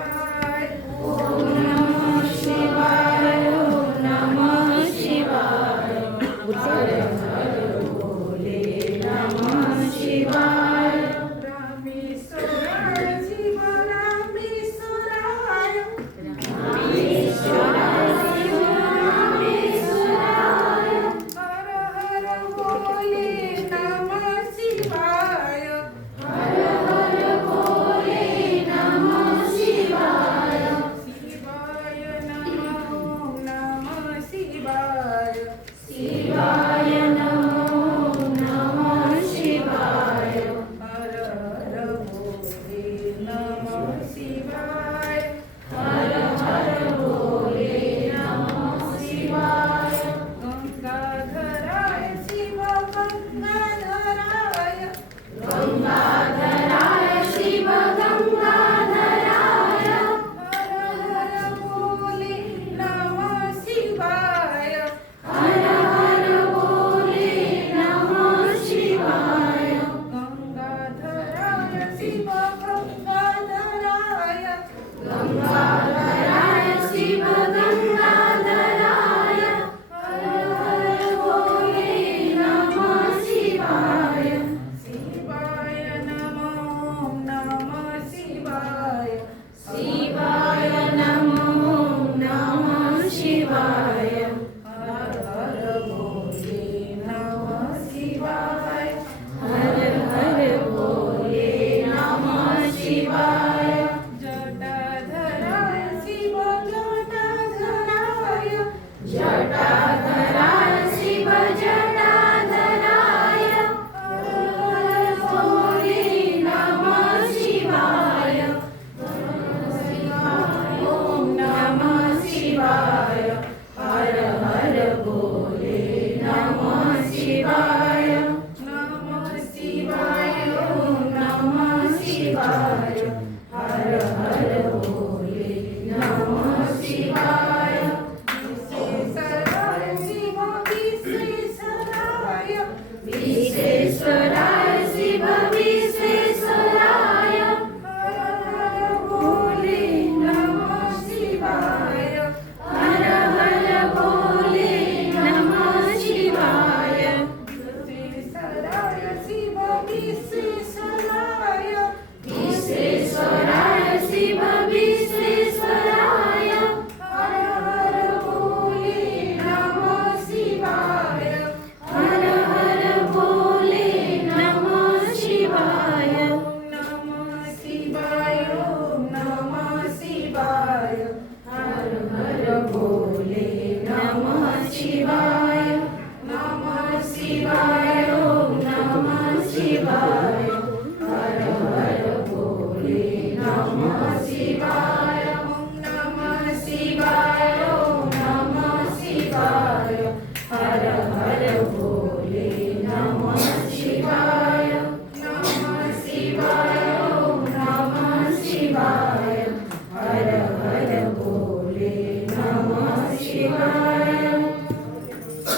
शिवाय ओम नमः शिवाय ओम नमः शिवाय हर हर भोले नमः शिवाय रामेश्वराय शिव रामेश्वराय रामेश्वराय शिव रामेश्वराय हर हर भोले नमः शिवाय हर हर भोले नमः शिवाय शिवाय नमः नमः शिवाय शिवाय नमो नमः शिवाय हर हर भोले नमः शिवाय हर हर भोले नमः शिवाय गंगाधराय शिव गंगाधराय गंगाधराय शिव गंगाधराय हर हर भोले नमः शिवाय हर हर भोले नमः शिवाय गंगाधराय शिव गंगाधराय गंगा